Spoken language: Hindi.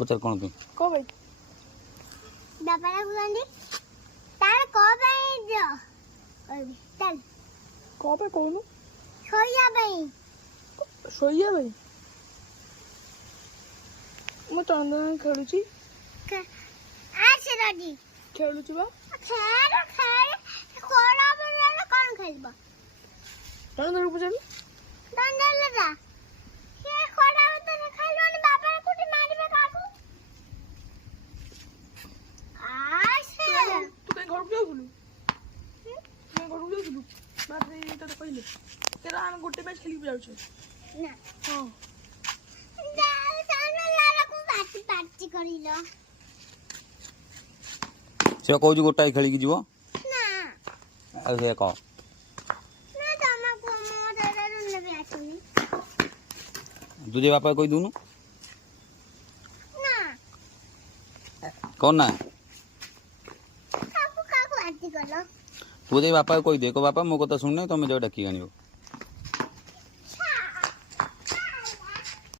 पचार कौन पे को भाई डबरा गुलांडी तार को भाई जो चल को पे कोनु सोया भाई सोइया भाई मु चंदन खेलुची आज रेडी खेलुची बा खेल खेल कोड़ा बना कौन खेलबा चंदन पचार डंडा लगा ये कोड़ा तो खेलवा ने बाबा कुटी मारबे काकू आज तू कहीं घर को जाउलु मैं घर को जाउलु बात रे तो कहले तेरा हम गोटे मैच खेली जाउ छ ना हां जाओ सामने लाला को पार्टी पार्टी करिलो से कहू गोटाए खेल की जीव ना आ से कह ना तमा को मो दादा ने भी आछनी तुझे बापा कोई दूनु ना कौन ना काकू काकू पार्टी करलो तुझे बापा कोई देखो बापा मो कथा सुनने तो मैं जो डकी आनियो